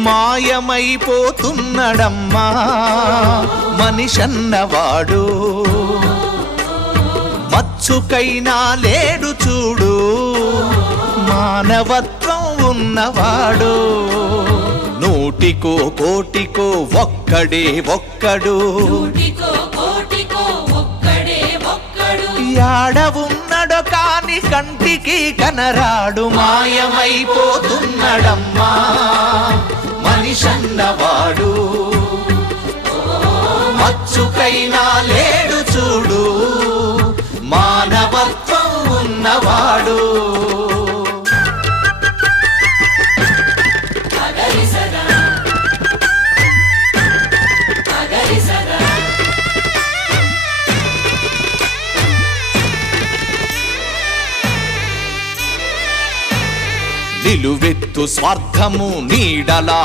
మాయమైపోతున్నడమ్మా మనిషన్నవాడు, మచ్చుకైనా లేడు చూడు మానవత్వం ఉన్నవాడు. నూటికో కోటికో ఒక్కడే ఒక్కడు, యాడ ఉన్నడో కాని కంటికి కనరాడు. మాయమైపోతున్నడమ్మా మనిషన్నవాడు, మచ్చుకైనా లేడు చూడు మానవత్వం ఉన్నవాడు. నిలువెత్తు స్వార్థము నీడలా